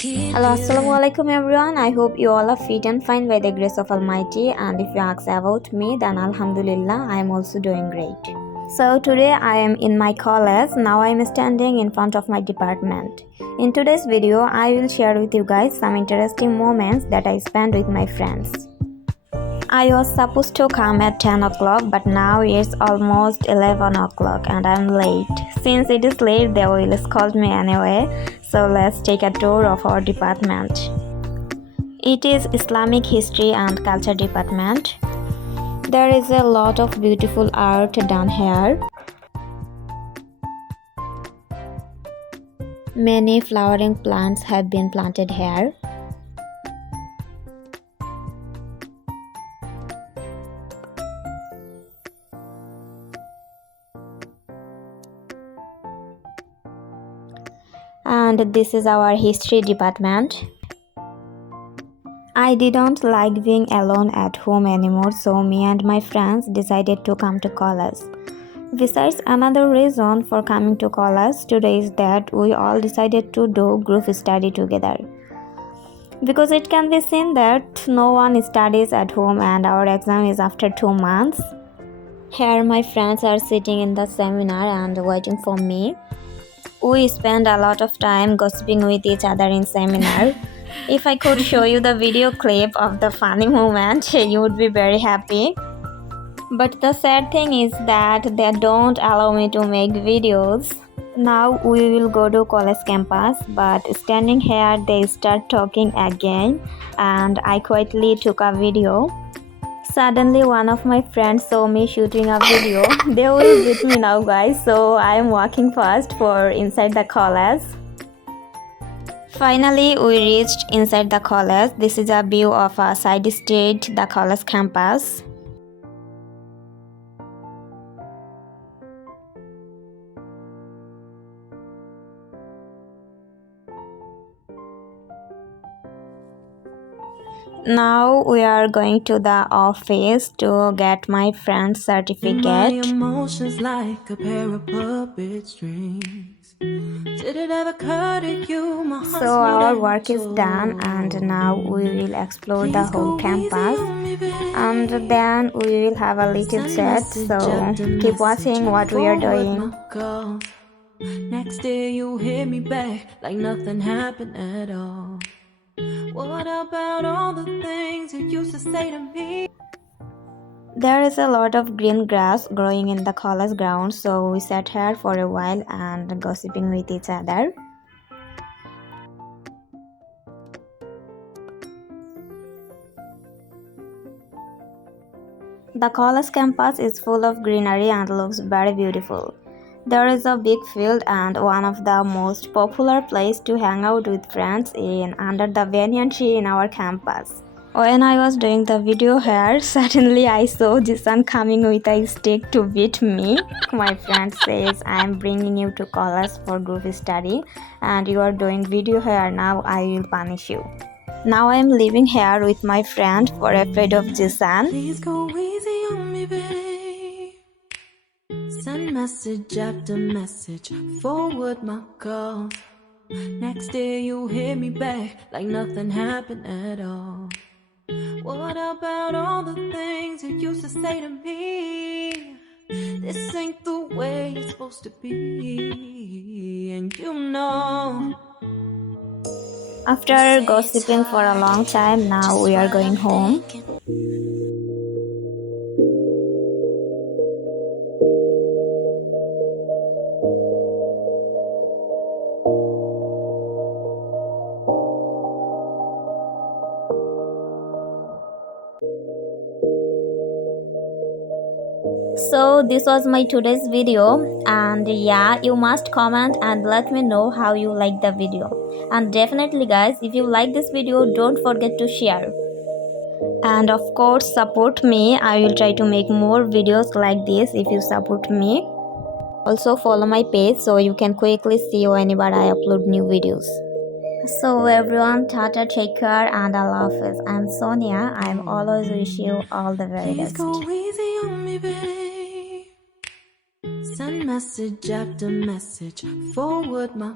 Hello, assalamualaikum everyone. I hope you all are fit and fine by the grace of Almighty. And if you ask about me, then Alhamdulillah, I am also doing great. So today I am in my college. Now I am standing in front of my department. In today's video, I will share with you guys some interesting moments that I spent with my friends. I was supposed to come at 10 o'clock, but now it's almost 11 o'clock and I'm late. Since it is late, they will scold me anyway, so let's take a tour of our department. It is Islamic History and Culture department. There is a lot of beautiful art done here. Many flowering plants have been planted here. And this is our history department. I didn't like being alone at home anymore, so me and my friends decided to come to college. Besides, another reason for coming to college today is that we all decided to do group study together. Because it can be seen that no one studies at home and our exam is after 2 months. Here my friends are sitting in the seminar and waiting for me. We spend a lot of time gossiping with each other in seminar. If I could show you the video clip of the funny moment, you would be very happy. But the sad thing is that they don't allow me to make videos. Now we will go to college campus, but standing here they start talking again and I quietly took a video. Suddenly one of my friends saw me shooting a video. They will beat me now guys, so I am walking fast for inside the college. Finally we reached inside the college. This is a view of a side street, the college campus. Now we are going to the office to get my friend's certificate. My emotions like a pair of puppet strings. Did it ever occur to you, my heart's So our not work is done and now we will explore the whole campus and then we will have a little chat, so keep watching what we are doing. Next day you hit me back like nothing happened at all. What about all the things you used to say to me? There is a lot of green grass growing in the college ground, so we sat here for a while and gossiping with each other. The college campus is full of greenery and looks very beautiful. There is a big field and one of the most popular places to hang out with friends in under the banyan tree in our campus. When I was doing the video here, suddenly I saw Jisan coming with a stick to beat me. My friend says, I am bringing you to college for group study and you are doing video here, now I will punish you. Now I am living here with my friend for afraid of Jisan. Please go easy on me, babe. Send message after message, forward my call. Next day you hit me back like nothing happened at all. What about all the things you used to say to me? This ain't the way it's supposed to be, and you know. After gossiping for a long time, now we are going home. So this was my today's video, and yeah, you must comment and let me know how you like the video. And definitely guys, if you like this video, don't forget to share. And of course support me. I will try to make more videos like this if you support me. Also follow my page so you can quickly see whenever I upload new videos. So everyone, tata, take care and Allah Hafiz. I'm Sonia. I'm always wish you all the very best. Please go easy on me, babe. Send message after message, forward my